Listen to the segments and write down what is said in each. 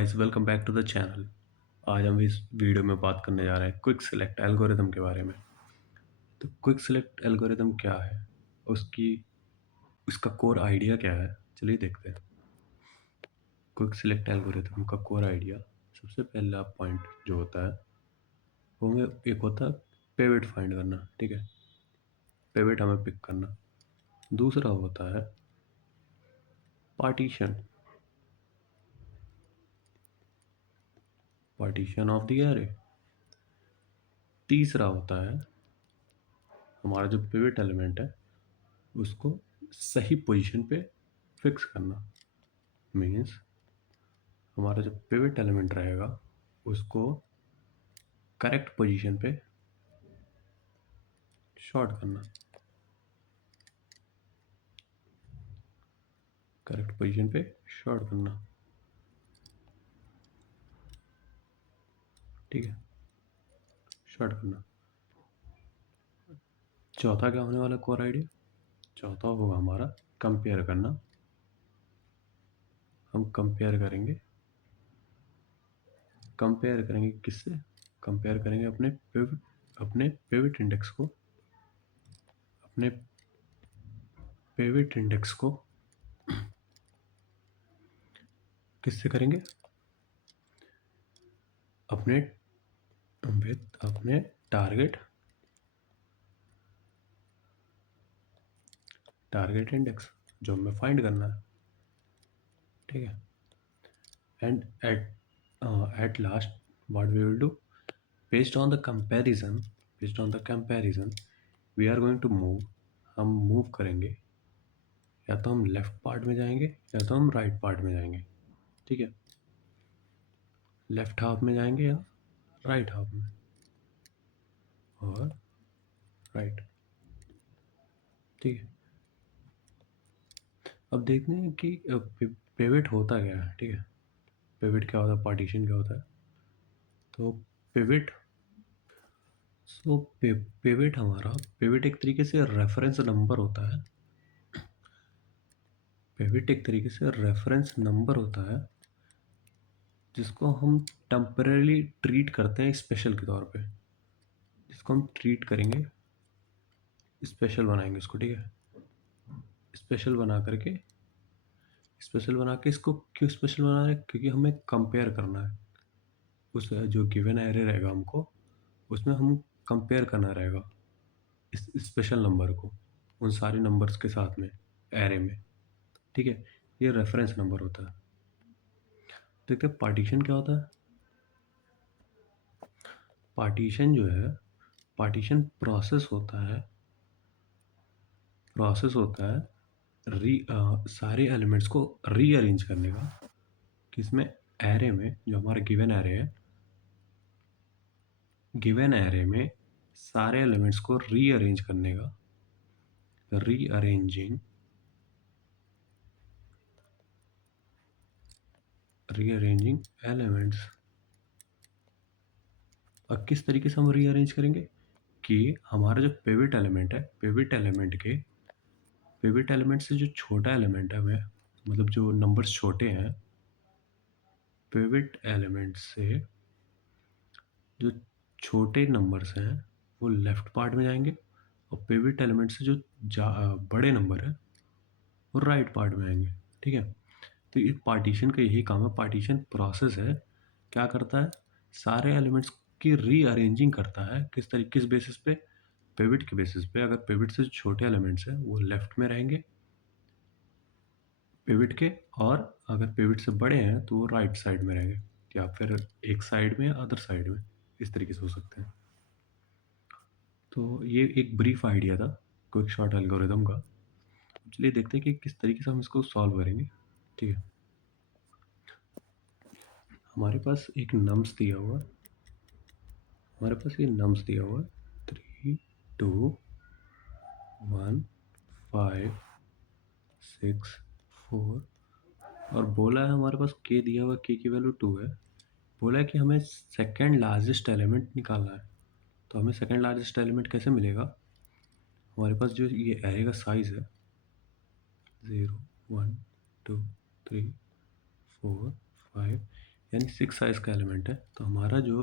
Guys welcome back to the channel. आज हम इस वीडियो में बात करने जा रहे हैं क्विक सिलेक्ट एल्गोरिदम के बारे में। तो क्विक सिलेक्ट एल्गोरिदम क्या है, उसकी उसका कोर आइडिया क्या है, चलिए देखते हैं। क्विक सिलेक्ट एल्गोरिदम का कोर आइडिया, सबसे पहला पॉइंट जो होता है वो एक होता है पेविट फाइंड करना। ठीक है, पेविट हमें पिक करना। दूसरा होता है partition, partition of the array. तीसरा होता है हमारा जो पिवट एलिमेंट है उसको सही पोजीशन पे फिक्स करना। मीन्स हमारा जो पिवट एलिमेंट रहेगा उसको करेक्ट पोजीशन पे शॉर्ट करना। करेक्ट पोजीशन पे शॉर्ट करना। ठीक है, शॉर्ट करना। चौथा क्या होने वाला कोर आइडिया? चौथा होगा हमारा कंपेयर करना। हम कंपेयर करेंगे किससे? कंपेयर करेंगे अपने पिवट इंडेक्स को, अपने पिवट इंडेक्स को किससे करेंगे? अपने विथ अपने टारगेट टारगेट इंडेक्स जो हमें फाइंड करना है। ठीक है, and at last what we will do, based on the comparison based on the comparison we are going to move। हम मूव करेंगे, या तो हम लेफ्ट पार्ट में जाएंगे या तो हम राइट पार्ट में जाएंगे। ठीक है, लेफ्ट हाफ में जाएंगे या राइट हाफ में, और राइट। ठीक है, अब देखते हैं कि पिवट होता क्या है। ठीक है, पिवट क्या होता है, पार्टीशन क्या होता है। तो पिवट सो पिवट हमारा पिवट एक तरीके से रेफरेंस नंबर होता है। पिवट एक तरीके से रेफरेंस नंबर होता है जिसको हम टेम्परेली ट्रीट करते हैं स्पेशल के तौर पे। जिसको हम ट्रीट करेंगे, स्पेशल बनाएंगे उसको। ठीक है, स्पेशल बना करके स्पेशल बना के इसको क्यों स्पेशल बना रहे हैं? क्योंकि हमें कंपेयर करना है उस जो गिवन एरे रहेगा हमको, उसमें हम कंपेयर करना रहेगा इस स्पेशल नंबर को उन सारे नंबर्स के साथ में एरे में। ठीक है, ये रेफरेंस नंबर होता है। देखते हैं पार्टीशन क्या होता है। पार्टीशन जो है, पार्टीशन प्रोसेस होता है सारे एलिमेंट्स को रीअरेंज करने का। किसमें? एरे में, जो हमारा गिवन एरे है, गिवन एरे में सारे एलिमेंट्स को रीअरेंज करने का। Rearranging rearranging elements. अब किस तरीके से हम रीअरेंज करेंगे कि हमारा जो पिवट एलिमेंट है, पिवट एलिमेंट से जो छोटा एलिमेंट है, हमें मतलब जो नंबर्स छोटे हैं, पिवट एलिमेंट से जो छोटे नंबर्स हैं वो लेफ्ट पार्ट में जाएंगे, और पिवट एलिमेंट से जो बड़े नंबर है वो राइट पार्ट में आएंगे। ठीक है, तो एक पार्टीशन का यही काम है। पार्टीशन प्रोसेस है, क्या करता है? सारे एलिमेंट्स की रीअरेंजिंग करता है। किस बेसिस पे? पिवट के बेसिस पे। अगर पिवट से जो छोटे एलिमेंट्स हैं वो लेफ्ट में रहेंगे पिवट के, और अगर पिवट से बड़े हैं तो वो राइट साइड में रहेंगे, या फिर एक साइड में या अदर साइड में, इस तरीके से हो सकते हैं। तो ये एक ब्रीफ आइडिया था क्विक शॉर्ट एल्गोरिदम का। चलिए देखते हैं कि किस तरीके से हम इसको सॉल्व करेंगे। ठीक है, हमारे पास एक नम्स दिया हुआ है, हमारे पास ये नम्स दिया हुआ है 3 2 1 5 6 4, और बोला है हमारे पास के दिया हुआ, के की वैल्यू 2 है। बोला है कि हमें सेकेंड लार्जेस्ट एलिमेंट निकालना है। तो हमें सेकेंड लार्जेस्ट एलिमेंट कैसे मिलेगा? हमारे पास जो ये एरे का साइज है 0 1 2 3 4 5, यानी 6 साइज का एलिमेंट है, तो हमारा जो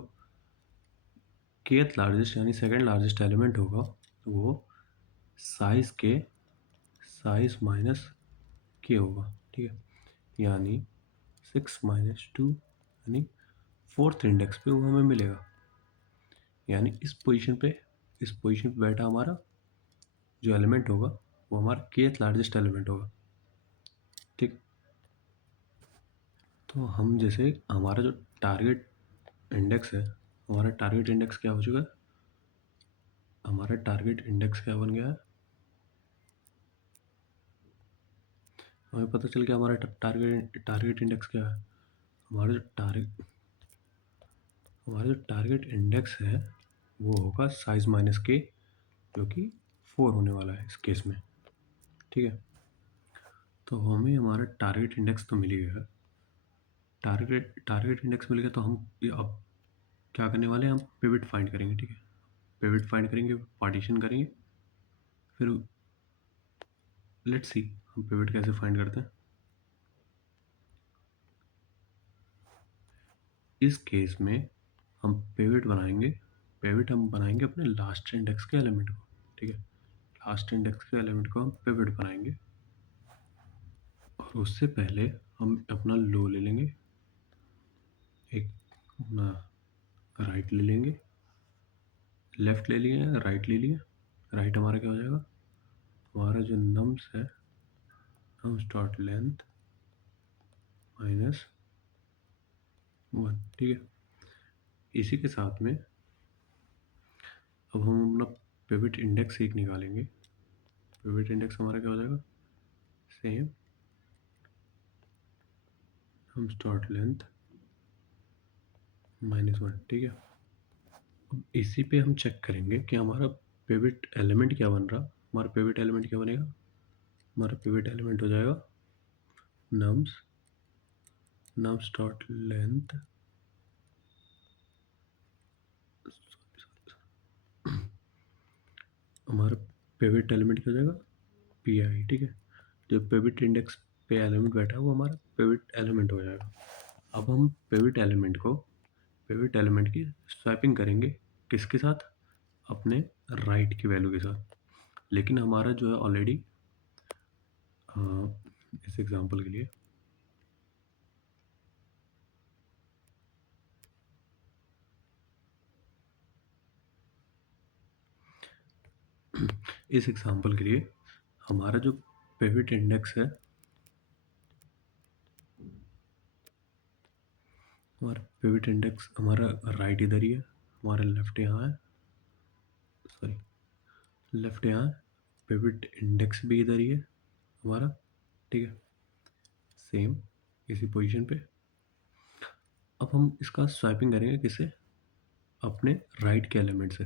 केथ लार्जेस्ट यानी सेकंड लार्जेस्ट एलिमेंट होगा वो साइज माइनस के होगा, ठीक है। यानी 6 - 2 यानी फोर्थ इंडेक्स पे वो हमें मिलेगा। यानी इस पोजीशन पे बैठा हमारा जो एलिमेंट होगा वो हमारा केथ लार्जेस्ट एलिमेंट होगा, ठीक। तो हम जैसे हमारा जो टारगेट इंडेक्स है, हमारा टारगेट इंडेक्स क्या हो चुका है, हमारा टारगेट इंडेक्स क्या बन गया है, हमें पता चल गया हमारा टारगेट इंडेक्स क्या है। हमारा जो टारगेट इंडेक्स है वो होगा साइज माइनस के, जो कि 4 होने वाला है इस केस में, ठीक है। तो हमें हमारा टारगेट इंडेक्स तो मिल ही गया। टारगेट इंडेक्स मिल गया, तो हम अब क्या करने वाले हैं, हम पिवट फाइंड करेंगे, ठीक है। पिवट फाइंड करेंगे, पार्टीशन करेंगे, फिर लेट्स सी हम पिवट कैसे फाइंड करते हैं। इस केस में हम पिवट हम बनाएंगे अपने लास्ट इंडेक्स के एलिमेंट को, ठीक है। लास्ट इंडेक्स के एलिमेंट को हम पिवट बनाएंगे, और उससे पहले हम अपना लो ले लेंगे, एक अपना राइट ले लेंगे, लेफ्ट ले लिए, राइट ले लिया। राइट हमारा क्या हो जाएगा, हमारा जो नम्स है, नम्स डॉट लेंथ माइनस 1, ठीक है। इसी के साथ में अब हम अपना पिवट इंडेक्स एक निकालेंगे। पिवट इंडेक्स हमारा क्या हो जाएगा, सेम नम्स डॉट लेंथ -1, ठीक है। अब इसी पे हम चेक करेंगे कि हमारा पिवट एलिमेंट क्या बन रहा। हमारा पिवट एलिमेंट क्या बनेगा, हमारा पिवट एलिमेंट हो जाएगा नम्स डॉट लेंथ, हमारा पिवट एलिमेंट क्या हो जाएगा, पी आई, ठीक है। जो पिवट इंडेक्स पे एलिमेंट बैठा है वो हमारा पिवट एलिमेंट हो जाएगा। अब हम पिवट एलिमेंट की स्वैपिंग करेंगे, किसके साथ, अपने राइट की वैल्यू के साथ। लेकिन हमारा जो है ऑलरेडी इस एग्जांपल के लिए हमारा जो पिवट इंडेक्स है, हमारा पिवट इंडेक्स हमारा राइट इधर ही है, हमारा लेफ्ट यहाँ है, सॉरी लेफ्ट यहाँ है, पिवट इंडेक्स भी इधर ही है हमारा, ठीक है, सेम इसी पोजीशन पे। अब हम इसका स्वैपिंग करेंगे किससे, अपने राइट के एलिमेंट से,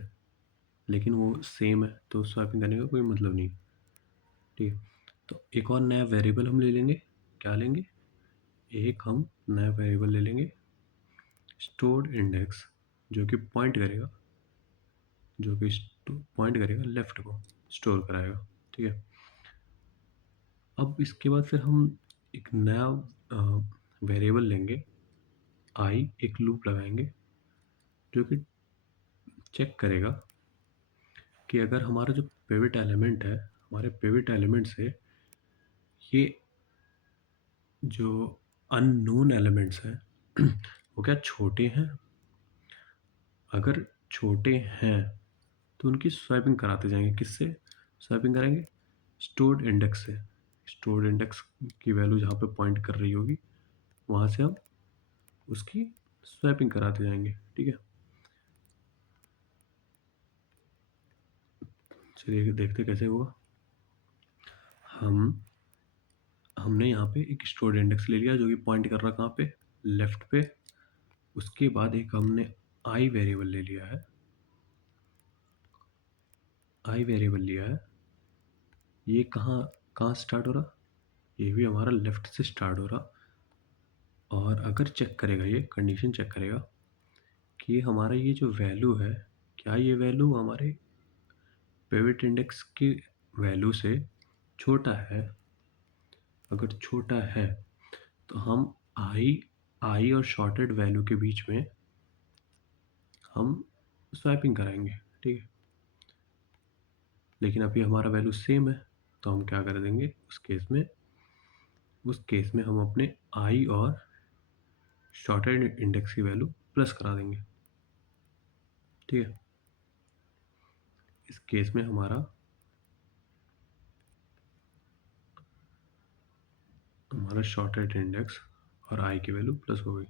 लेकिन वो सेम है तो स्वैपिंग करने का कोई मतलब नहीं, ठीक है। तो एक और नया वेरिएबल हम ले लेंगे, क्या लेंगे, एक हम नया वेरिएबल ले लेंगे स्टोर्ड इंडेक्स, जो कि पॉइंट करेगा लेफ्ट को, स्टोर कराएगा, ठीक है। अब इसके बाद फिर हम एक नया वेरिएबल लेंगे आई, एक लूप लगाएंगे जो कि चेक करेगा कि अगर हमारा जो पिवट एलिमेंट है, हमारे पिवट एलिमेंट से ये जो अननोन एलिमेंट्स हैं वो क्या छोटे हैं। अगर छोटे हैं तो उनकी स्वैपिंग कराते जाएंगे, किससे स्वैपिंग कराएंगे, स्टोर्ड इंडेक्स से। स्टोर्ड इंडेक्स की वैल्यू जहाँ पे पॉइंट कर रही होगी वहाँ से हम उसकी स्वैपिंग कराते जाएंगे, ठीक है। चलिए देखते कैसे होगा। हमने यहाँ पे एक स्टोर्ड इंडेक्स ले लिया जो कि पॉइंट कर रहा कहाँ पे, लेफ्ट पे। उसके बाद एक हमने आई वेरिएबल ले लिया है, ये कहाँ कहाँ स्टार्ट हो रहा, ये भी हमारा लेफ्ट से स्टार्ट हो रहा। और अगर चेक करेगा, ये कंडीशन चेक करेगा कि हमारा ये जो वैल्यू है, क्या ये वैल्यू हमारे पिवट इंडेक्स की वैल्यू से छोटा है। अगर छोटा है तो हम आई आई और शॉर्टेड वैल्यू के बीच में हम स्वैपिंग कराएंगे, ठीक है। लेकिन अभी हमारा वैल्यू सेम है, तो हम क्या कर देंगे उस केस में हम अपने आई और शॉर्टेड इंडेक्स की वैल्यू प्लस करा देंगे, ठीक है। इस केस में हमारा शॉर्टेड इंडेक्स और आई की वैल्यू प्लस हो गई।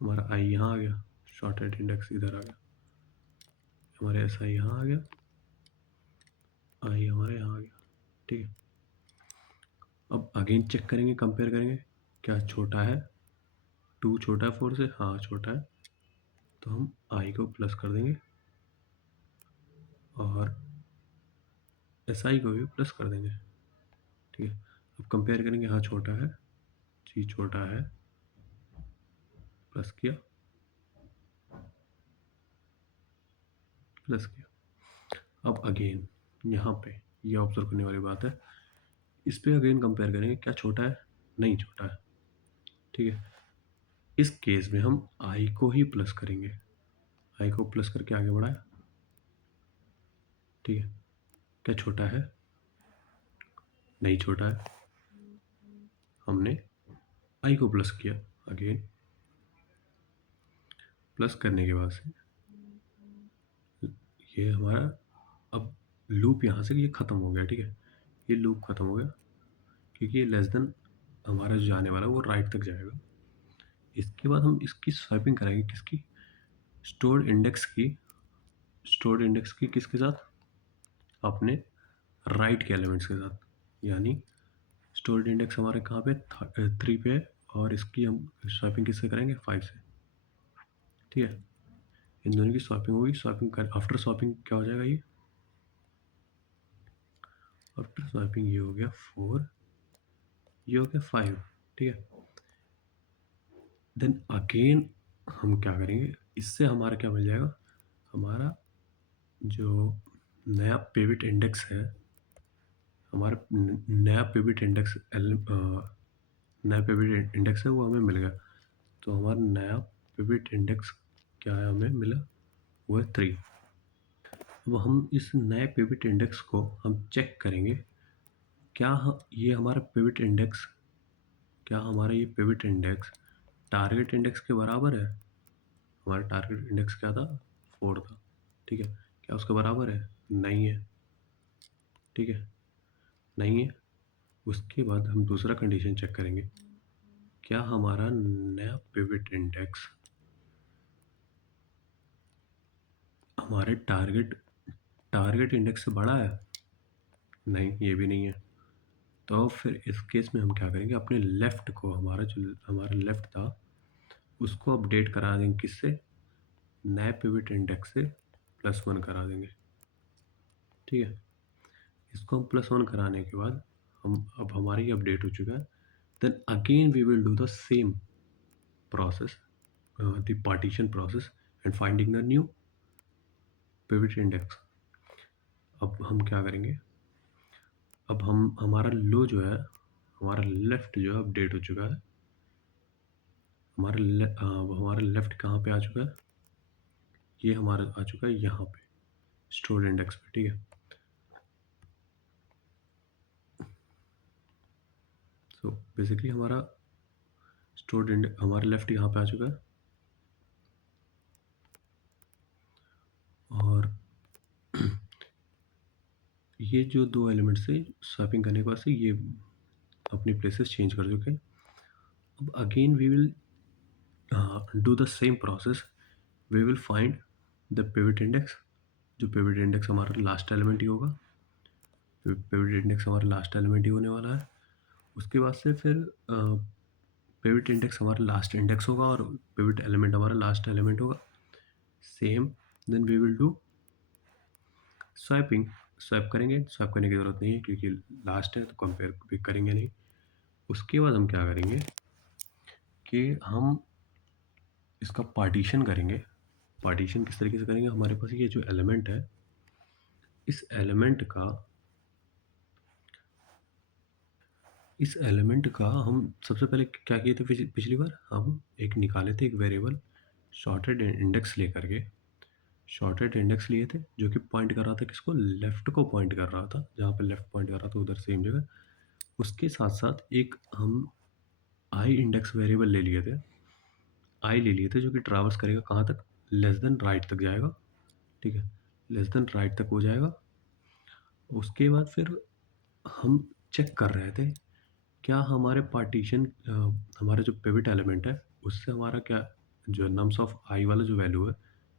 हमारा आई यहाँ आ गया, शॉर्टेड इंडेक्स इधर आ गया, हमारे एस आई यहाँ आ गया, आई हमारे यहाँ आ गया, ठीक है। अब अगेन चेक करेंगे, कंपेयर करेंगे, क्या छोटा है, 2 छोटा है 4 से, हाँ छोटा है, तो हम आई को प्लस कर देंगे और एस आई को भी प्लस कर देंगे, ठीक है। अब कंपेयर करेंगे, हाँ छोटा है, जी छोटा है, प्लस किया, प्लस किया। अब अगेन यहाँ पे ये ऑब्जर्व करने वाली बात है, इस पे अगेन कंपेयर करेंगे, क्या छोटा है, नहीं छोटा है, ठीक है। इस केस में हम आई को ही प्लस करेंगे, आई को प्लस करके आगे बढ़ाए, ठीक है। क्या छोटा है, नहीं छोटा है, हमने आई को प्लस किया, अगेन प्लस करने के बाद से ये हमारा अब लूप यहाँ से ये ख़त्म हो गया, ठीक है। ये लूप ख़त्म हो गया क्योंकि ये लेस देन हमारा जो जाने वाला है वो राइट तक जाएगा। इसके बाद हम इसकी स्वैपिंग कराएंगे, किसकी, स्टोर्ड इंडेक्स की किसके साथ, अपने राइट के एलिमेंट्स के साथ। यानी स्टोर्ड इंडेक्स हमारे कहाँ पे 3 पे है और इसकी हम स्वैपिंग किससे करेंगे, 5 से, ठीक है। इन दोनों की स्वैपिंग होगी, आफ्टर स्वैपिंग क्या हो जाएगा, ये आफ्टर स्वैपिंग ये हो गया 4, ये हो गया 5, ठीक है। देन अगेन हम क्या करेंगे, इससे हमारा क्या मिल जाएगा, हमारा जो नया पिवट इंडेक्स है, हमारा नया पिवट इंडेक्स नया पिवट इंडेक्स है वो हमें मिल गया। तो हमारा नया पिवट इंडेक्स क्या है, हमें मिला, वो है 3। अब हम इस नए पिवट इंडेक्स को हम चेक करेंगे, क्या ये हमारा पिवट इंडेक्स, क्या हमारा ये पिवट इंडेक्स टारगेट इंडेक्स के बराबर है। हमारा टारगेट इंडेक्स क्या था, 4 था, ठीक है। क्या उसके बराबर है, नहीं है, ठीक है, नहीं है। उसके बाद हम दूसरा कंडीशन चेक करेंगे, क्या हमारा नया पिवट इंडेक्स हमारे टारगेट इंडेक्स से बड़ा है, नहीं ये भी नहीं है। तो फिर इस केस में हम क्या करेंगे, अपने लेफ़्ट को, हमारा लेफ़्ट था उसको अपडेट करा देंगे, किससे, नए पिवट इंडेक्स से +1 करा देंगे, ठीक है। इसको हम +1 कराने के बाद अब हमारा ये अपडेट हो चुका है। Then again we will do the same process, the partition process and finding the new pivot index। अब हम क्या करेंगे, अब हमारा लो जो है, हमारा लेफ़्ट जो है अपडेट हो चुका है, हमारा लेफ़्ट कहाँ पे आ चुका है, ये हमारा आ चुका है यहाँ पे स्टोर्ड इंडेक्स पे, ठीक है। सो बेसिकली हमारा हमारा लेफ़्ट यहाँ पे आ चुका है और ये जो 2 एलिमेंट से स्वैपिंग करने के बाद से ये अपनी प्लेसेस चेंज कर चुके हैं। अब again we will do the same process, we will find the pivot index, जो पिवट इंडेक्स हमारा लास्ट एलिमेंट ही होगा, पिवट इंडेक्स हमारा लास्ट एलिमेंट ही होने वाला है। उसके बाद से फिर पिवट इंडेक्स हमारा लास्ट इंडेक्स होगा और पिवट एलिमेंट हमारा लास्ट एलिमेंट होगा, same. Then we will do swapping, swap करेंगे, स्वैप करने की ज़रूरत नहीं है क्योंकि लास्ट है तो कंपेयर भी करेंगे नहीं। उसके बाद हम क्या करेंगे कि हम इसका पार्टीशन करेंगे। पार्टीशन किस तरीके से करेंगे, हमारे पास ये जो एलिमेंट है, इस एलिमेंट का इस एलिमेंट का हम सबसे पहले क्या किए थे पिछली बार, हम एक निकाले थे एक वेरिएबल शॉर्टेड इंडेक्स लेकर के। शॉर्टेड इंडेक्स लिए थे जो कि पॉइंट कर रहा था किसको, लेफ्ट को पॉइंट कर रहा था, जहाँ पे लेफ्ट पॉइंट कर रहा था उधर सेम जगह। उसके साथ साथ एक हम आई इंडेक्स वेरिएबल ले लिए थे, आई ले लिए थे जो कि ट्रैवर्स करेगा कहाँ तक, लेस देन राइट तक जाएगा। ठीक है, लेस देन राइट तक हो जाएगा। उसके बाद फिर हम चेक कर रहे थे क्या हमारे पार्टीशन हमारा जो पिवट एलिमेंट है उससे हमारा क्या जो नम्स ऑफ आई वाला जो वैल्यू है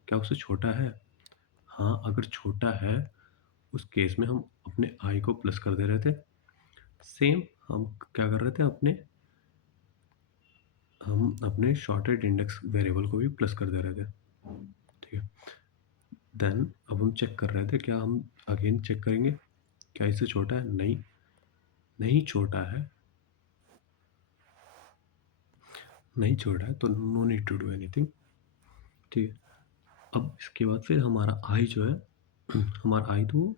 क्या उससे छोटा है। हाँ, अगर छोटा है उस केस में हम अपने आई को प्लस कर दे रहे थे। सेम हम क्या कर रहे थे, हम अपने शॉर्टेड इंडेक्स वेरिएबल को भी प्लस कर दे रहे थे। ठीक है, देन अब हम चेक कर रहे थे क्या हम अगेन चेक करेंगे क्या इससे छोटा है, नहीं, नहीं छोटा है, नहीं छोटा है तो no need to do anything. ठीक है, अब इसके बाद फिर हमारा आई जो है हमारा आई तो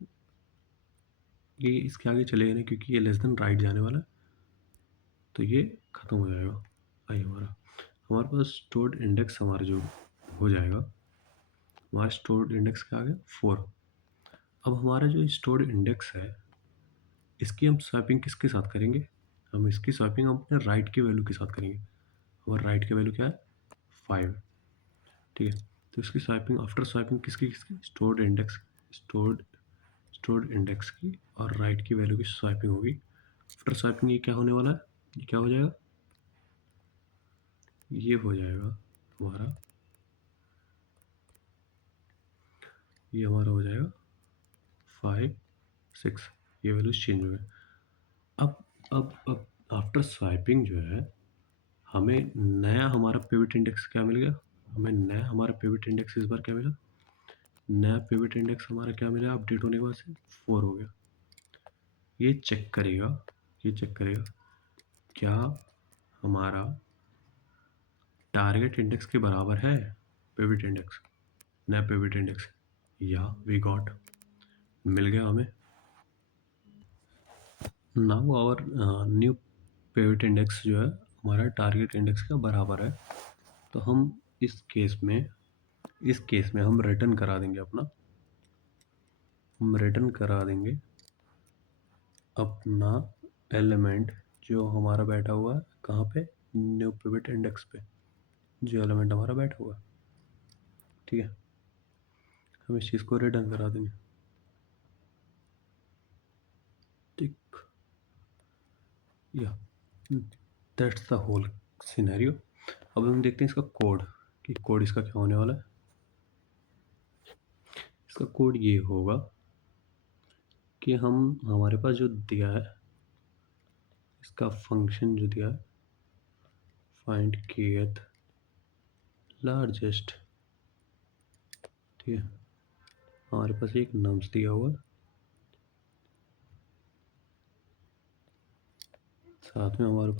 ये इसके आगे चलेगा नहीं क्योंकि ये लेस देन राइट जाने वाला है, तो ये ख़त्म हो जाएगा आई हमारा। हमारे पास स्टोर्ड इंडेक्स हमारा जो हो जाएगा, हमारा स्टोर्ड इंडेक्स क्या आ गया 4। अब हमारा जो स्टोर्ड इंडेक्स है इसकी हम स्वैपिंग किसके साथ करेंगे, हम इसकी स्वैपिंग हम अपने राइट के वैल्यू के साथ करेंगे। हमारा राइट की वैल्यू क्या है 5। ठीक है, तो इसकी स्वैपिंग आफ्टर स्वैपिंग किसकी किसकी, stored index, stored stored index की और राइट की वैल्यू की स्वैपिंग होगी। आफ्टर स्वैपिंग ये क्या होने वाला है, ये क्या हो जाएगा, ये हो जाएगा हमारा, ये हमारा हो जाएगा 5 6, ये वैल्यूज चेंज हो गए। अब आफ्टर स्वाइपिंग जो है हमें नया हमारा पिवट इंडेक्स क्या मिल गया, हमें नया हमारा पिवट इंडेक्स इस बार क्या मिला, नया पिवट इंडेक्स हमारा क्या मिला अपडेट होने के बाद से 4 हो गया। ये चेक करेगा, ये चेक करेगा क्या हमारा टारगेट इंडेक्स के बराबर है पिवट इंडेक्स, नया पिवट इंडेक्स, या वी गॉट, मिल गया हमें। Now our new pivot index जो है हमारा टारगेट इंडेक्स का बराबर है, तो हम इस केस में हम रिटर्न करा देंगे हम रिटर्न करा देंगे अपना एलिमेंट जो हमारा बैठा हुआ है कहाँ पे, न्यू पिवट इंडेक्स पे, जो एलिमेंट हमारा बैठा हुआ है। ठीक है, हम इस चीज़ को रिटर्न करा देंगे। ठीक, या दैट्स द होल सिनेरियो। अब हम देखते हैं इसका कोड कि कोड इसका क्या होने वाला है। इसका कोड ये होगा कि हम हमारे पास जो दिया है इसका फंक्शन जो दिया है फाइंड kth लार्जेस्ट। ठीक है, हमारे पास एक नम्स दिया हुआ है, साथ में हमारे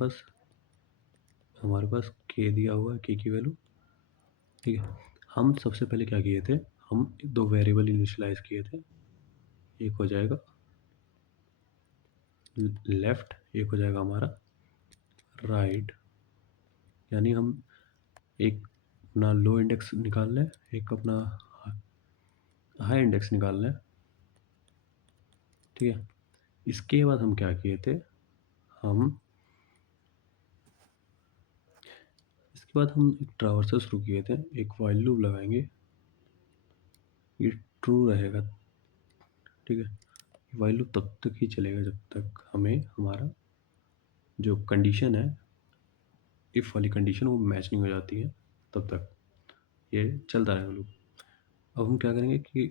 पास k दिया हुआ है, k की वैल्यू। ठीक है, हम सबसे पहले क्या किए थे, हम दो वेरिएबल इनिशियलाइज किए थे, एक हो जाएगा लेफ्ट, एक हो जाएगा हमारा राइट। यानी हम एक अपना लो इंडेक्स निकाल लें, एक अपना हाई इंडेक्स निकाल लें। ठीक है, इसके बाद हम क्या किए थे, हम इसके बाद हम एक ट्रावर्सल शुरू किए थे, एक वाइल लूप लगाएंगे, ये ट्रू रहेगा। ठीक है, वाइल लूप तब तक ही चलेगा जब तक हमें हमारा जो कंडीशन है, इफ़ वाली कंडीशन वो मैच नहीं हो जाती है, तब तक ये चलता रहेगा लूप। अब हम क्या करेंगे कि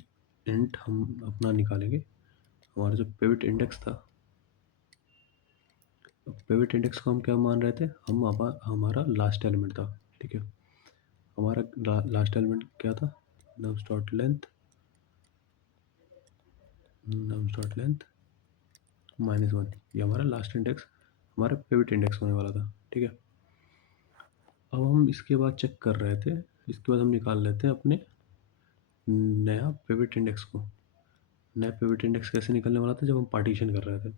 इंट हम अपना निकालेंगे, हमारा जो पिवट इंडेक्स था, पिवट इंडेक्स को हम क्या मान रहे थे, हम हमारा लास्ट एलिमेंट था। ठीक है, हमारा लास्ट एलिमेंट क्या था, नम्स डॉट लेंथ -1, ये हमारा लास्ट इंडेक्स, हमारा पिवट इंडेक्स होने वाला था। ठीक है, अब हम इसके बाद चेक कर रहे थे, इसके बाद हम निकाल लेते हैं अपने नया पिवट इंडेक्स को। नया पिवट इंडेक्स कैसे निकलने वाला था, जब हम पार्टीशन कर रहे थे।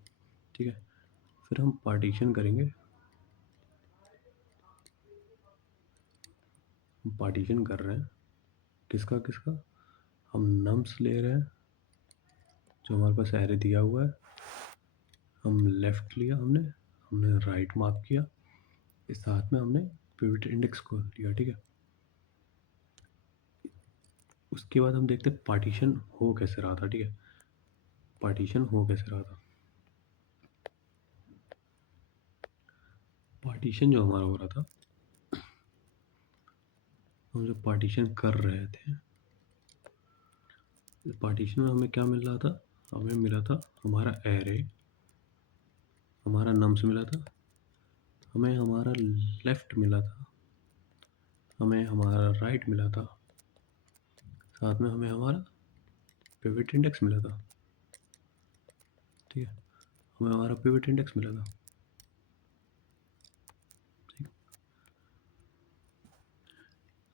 ठीक है, फिर हम पार्टीशन करेंगे, हम पार्टीशन कर रहे हैं किसका किसका, हम नम्स ले रहे हैं जो हमारे पास एरे दिया हुआ है, हम लेफ़्ट लिया, हमने राइट मार्क किया, इस साथ में हमने पिवट इंडेक्स को लिया, ठीक है। उसके बाद हम देखते हैं पार्टीशन हो कैसे रहा था, ठीक है। पार्टीशन हो कैसे रहा था, पार्टीशन जो हमारा हो रहा था, हम जो पार्टीशन कर रहे थे, पार्टीशन में हमें क्या मिल रहा था, हमें मिला था हमारा एरे, हमारा नम्स मिला था, हमें हमारा लेफ़्ट मिला था, हमें हमारा राइट मिला था, साथ में हमें हमारा पिवट इंडेक्स मिला था, ठीक है। हमें हमारा पिवट इंडेक्स मिला था, ठीक।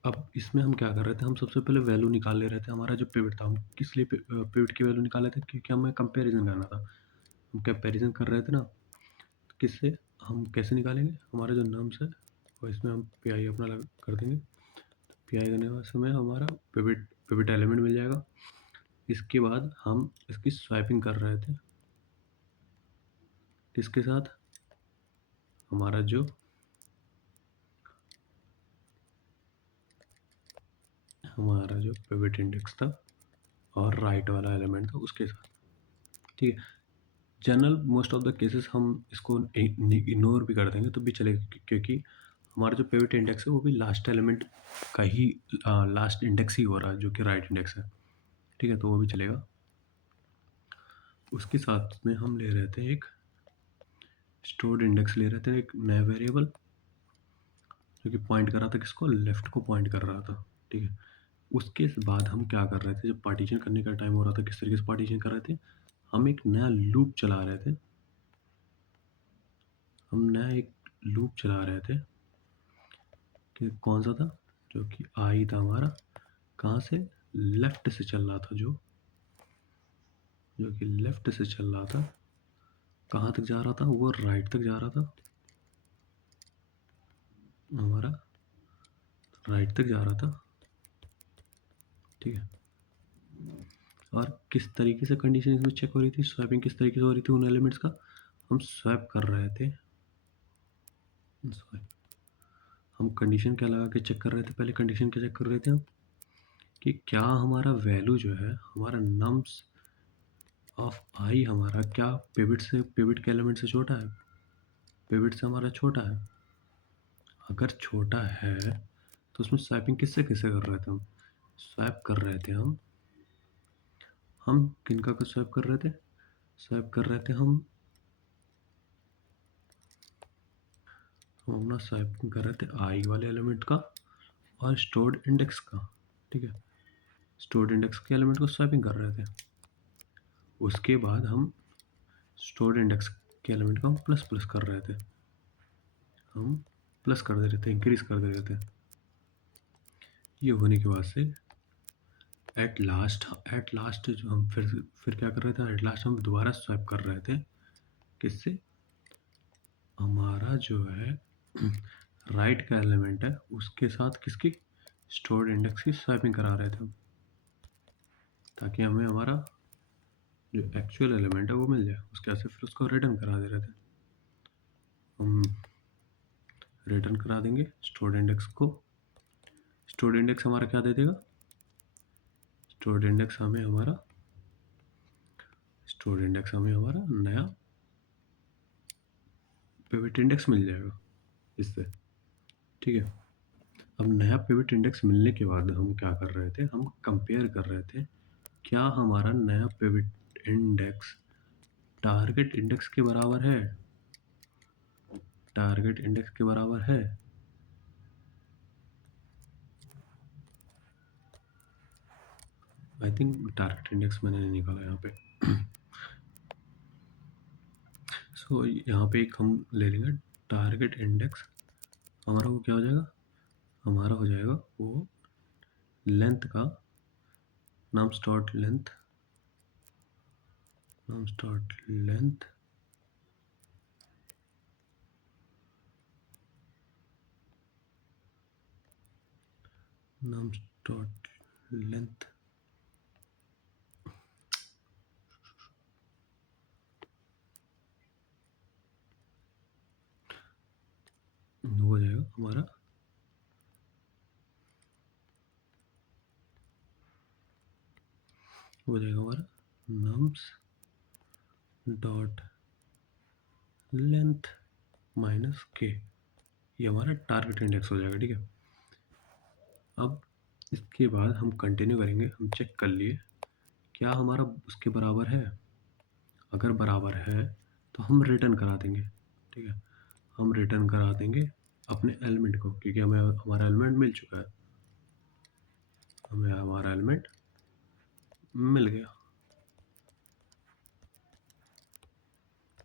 अब इसमें हम क्या कर रहे थे, हम सबसे पहले वैल्यू निकाल ले रहे थे, हमारा जो पिवट था, हम किस लिए पिवट की वैल्यू निकाले थे, क्योंकि हमें कंपैरिजन करना था। हम कंपैरिजन कर रहे थे ना, किससे, हम कैसे निकालेंगे, हमारा जो नम्स है और इसमें हम पी आई अपना कर देंगे, पी आई करने के समय हमारा पिवट एलिमेंट मिल जाएगा। इसके बाद हम इसकी स्वाइपिंग कर रहे थे किसके साथ, हमारा जो पिवट इंडेक्स था और राइट वाला एलिमेंट था उसके साथ, ठीक है। General most of the cases हम इसको इग्नोर भी कर देंगे तो भी चलेगा, क्योंकि हमारा जो पिवट इंडेक्स है वो भी लास्ट एलिमेंट का ही लास्ट इंडेक्स ही हो रहा है जो कि राइट इंडेक्स है, ठीक है, तो वो भी चलेगा। उसके साथ में हम ले रहे थे एक स्टोर्ड इंडेक्स, ले रहे थे एक नया वेरिएबल जो कि पॉइंट कर रहा था किसको, लेफ्ट को पॉइंट कर रहा था, ठीक है। उसके बाद हम क्या कर रहे थे, जब पार्टीशन करने का टाइम हो रहा था, किस तरीके से पार्टीशन कर रहे थे, हम एक नया लूप चला रहे थे, हम नया एक लूप चला रहे थे कि कौन सा था, जो कि आई था हमारा, कहाँ से, लेफ्ट से चल रहा था, जो कि लेफ्ट से चल रहा था, कहाँ तक जा रहा था, वो राइट तक जा रहा था, हमारा राइट तक जा रहा था, ठीक है। और किस तरीके से कंडीशन इसमें चेक हो रही थी, स्वैपिंग किस तरीके से हो रही थी उन एलिमेंट्स का, हम स्वैप कर रहे थे, हम कंडीशन क्या लगा के चेक कर रहे थे, पहले कंडीशन क्या चेक कर रहे थे हम, कि क्या हमारा वैल्यू जो है, हमारा नम्स ऑफ आई हमारा क्या पिवट के एलिमेंट से छोटा है, पिवट से हमारा छोटा है। अगर छोटा है तो उसमें स्वैपिंग किससे कैसे कर रहे थे, हम स्वैप कर रहे थे, हम किनका का स्वैप कर रहे थे, स्वैप कर रहे थे हम अपना स्वैप कर रहे थे आई वाले एलिमेंट का और स्टोर्ड इंडेक्स का, ठीक है। स्टोर्ड इंडेक्स के एलिमेंट को स्वैपिंग कर रहे थे, उसके बाद हम स्टोर्ड इंडेक्स के एलिमेंट को हम प्लस प्लस कर रहे थे, हम प्लस कर दे रहे थे, इंक्रीज कर दे रहे थे। ये होने के बाद से एट लास्ट जो हम फिर क्या कर रहे थे, एट लास्ट हम दोबारा स्वैप कर रहे थे किससे, हमारा जो है राइट का एलिमेंट है उसके साथ किसकी, स्टोर्ड इंडेक्स की स्वैपिंग करा रहे थे हम, ताकि हमें हमारा जो एक्चुअल एलिमेंट है वो मिल जाए, उसके बाद से फिर उसको रिटर्न करा दे रहे थे, हम रिटर्न करा देंगे स्टोर्ड इंडेक्स को। स्टोर्ड इंडेक्स हमारा क्या दे देगा, स्टोर्ड इंडेक्स हमें हमारा नया पिवट इंडेक्स मिल जाएगा इससे, ठीक है। अब नया पिवट इंडेक्स मिलने के बाद हम क्या कर रहे थे, हम कंपेयर कर रहे थे क्या हमारा नया पिवट इंडेक्स टारगेट इंडेक्स के बराबर है, टारगेट इंडेक्स के बराबर है। आई थिंक टारगेट इंडेक्स मैंने नहीं निकाला यहाँ पे। सो यहाँ पे एक हम ले लेंगे टारगेट इंडेक्स, हमारा वो क्या हो जाएगा, हमारा हो जाएगा वो लेंथ का नाम start length nums dot length हो जाएगा हमारा nums डॉट लेंथ माइनस के, ये हमारा टारगेट इंडेक्स हो जाएगा। ठीक है, अब इसके बाद हम कंटिन्यू करेंगे। हम चेक कर लिए क्या हमारा उसके बराबर है। अगर बराबर है तो हम रिटर्न करा देंगे। ठीक है, हम रिटर्न करा देंगे अपने एलिमेंट को, क्योंकि हमें हमारा एलिमेंट मिल चुका है। हमें हमारा एलिमेंट मिल गया।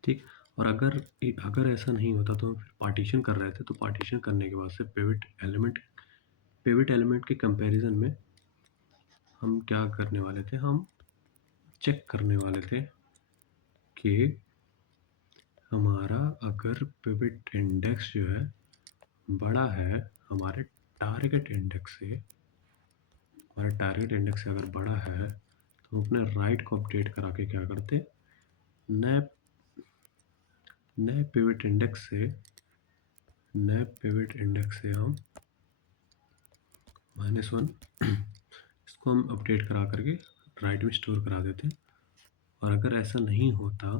ठीक, और अगर अगर ऐसा नहीं होता तो हम फिर पार्टीशन कर रहे थे, तो पार्टीशन करने के बाद से पिवट एलिमेंट के कंपैरिजन में हम क्या करने वाले थे, हम चेक करने वाले थे कि हमारा अगर पिवट इंडेक्स जो है बड़ा है हमारे टारगेट इंडेक्स से, हमारे टारगेट इंडेक्स से अगर बड़ा है तो हम अपने राइट को अपडेट करा के क्या करते, नए नए पिवट इंडेक्स से हम -1 इसको हम अपडेट करा करके राइट में स्टोर करा देते। और अगर ऐसा नहीं होता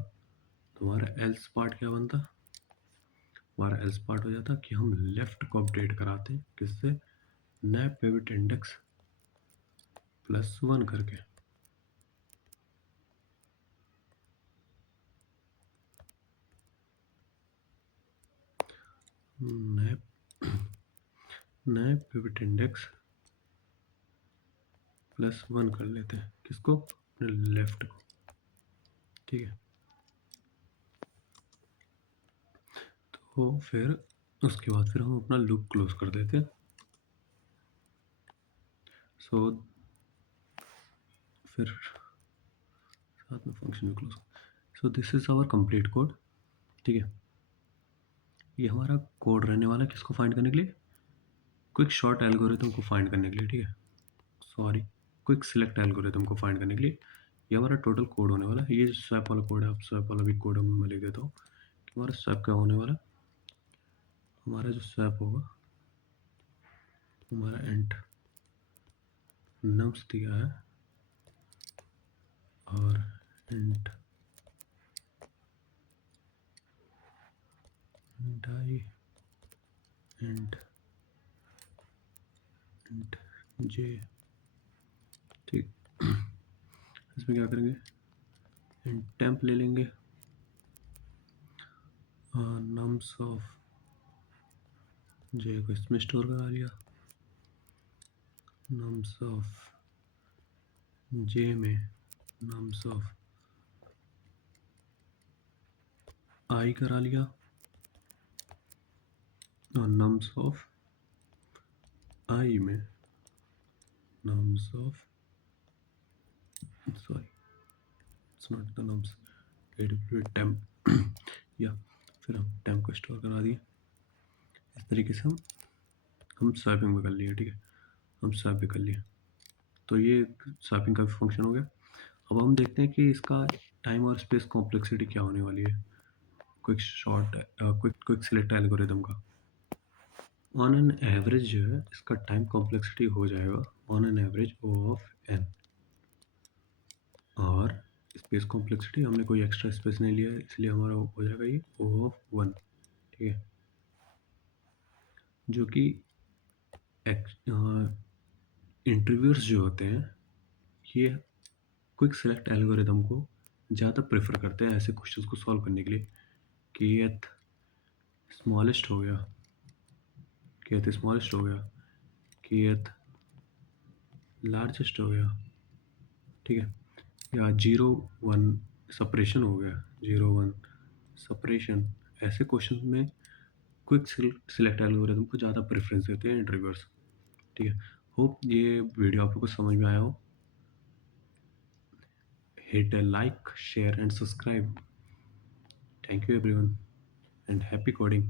तो हमारा एल्स पार्ट क्या बनता, हमारा एल्स पार्ट हो जाता कि हम लेफ्ट को अपडेट कराते, किससे, नए पिवट इंडेक्स +1 करके। नए नए पिवट इंडेक्स +1 कर लेते हैं, किसको, लेफ्ट को। ठीक है, तो फिर उसके बाद फिर हम अपना लूप क्लोज कर देते हैं। सो फिर साथ में फंक्शन भी close. So this is our complete code. ठीक है, ये हमारा कोड रहने वाला है किसको फाइंड करने के लिए, क्विक शॉर्ट एल्गोरिथम को फाइंड करने के लिए। ठीक है, सॉरी, क्विक सिलेक्ट एल्गोरिथम को फाइंड करने के लिए ये हमारा टोटल कोड होने वाला है। ये जो स्वैप वाला कोड है, आप स्वैप वाला भी कोड मैं लिख देता हूँ कि हमारा स्वैप क्या होने वाला है। हमारा जो स्वैप होगा, हमारा एंट नम्स दिया है और एंट डाई एंट जे। ठीक, इसमें क्या करेंगे, एंड टेम्प ले लेंगे, नम्स ऑफ जे को इसमें स्टोर करा लिया, नम्स ऑफ जे में नम्स ऑफ आई करा लिया, और नम्स ऑफ आई में nums of, sorry it's not the nums, it will be temp या फिर हम टेम्प को स्टोर करा दिए। इस तरीके से हम स्वैपिंग भी कर लिए। ठीक है, हम स्वैप भी कर लिए, तो ये स्वैपिंग का भी फंक्शन हो गया। अब हम देखते हैं कि इसका टाइम और स्पेस कॉम्प्लेक्सिटी क्या होने वाली है क्विक सिलेक्ट एल्गोरिथम का। ऑन एन एवरेज जो है इसका टाइम कॉम्प्लेक्सिटी हो जाएगा on an average O of n, और स्पेस कॉम्प्लेक्सिटी हमने कोई एक्स्ट्रा स्पेस नहीं लिया है, इसलिए हमारा हो जाएगा ये O ऑफ 1। ठीक है, जो कि इंटरव्यूअर्स जो होते हैं ये क्विक सेलेक्ट एल्गोरिदम को ज़्यादा प्रेफर करते हैं ऐसे क्वेश्चंस को सॉल्व करने के लिए कि एथ स्मॉलेस्ट हो गया, कि एथ स्मॉलेस्ट हो गया, कि एथ लार्जेस्ट हो गया। ठीक है, या 0 1 सेपरेशन हो गया, 0 1 सेपरेशन, ऐसे क्वेश्चन में क्विक सिलेक्ट एल्गोरिदम को ज़्यादा प्रेफरेंस देते हैं इंटरव्यूअर्स। ठीक है, होप ये वीडियो आप लोग को समझ में आया हो। Hit a like, share and subscribe. Thank you everyone and happy coding.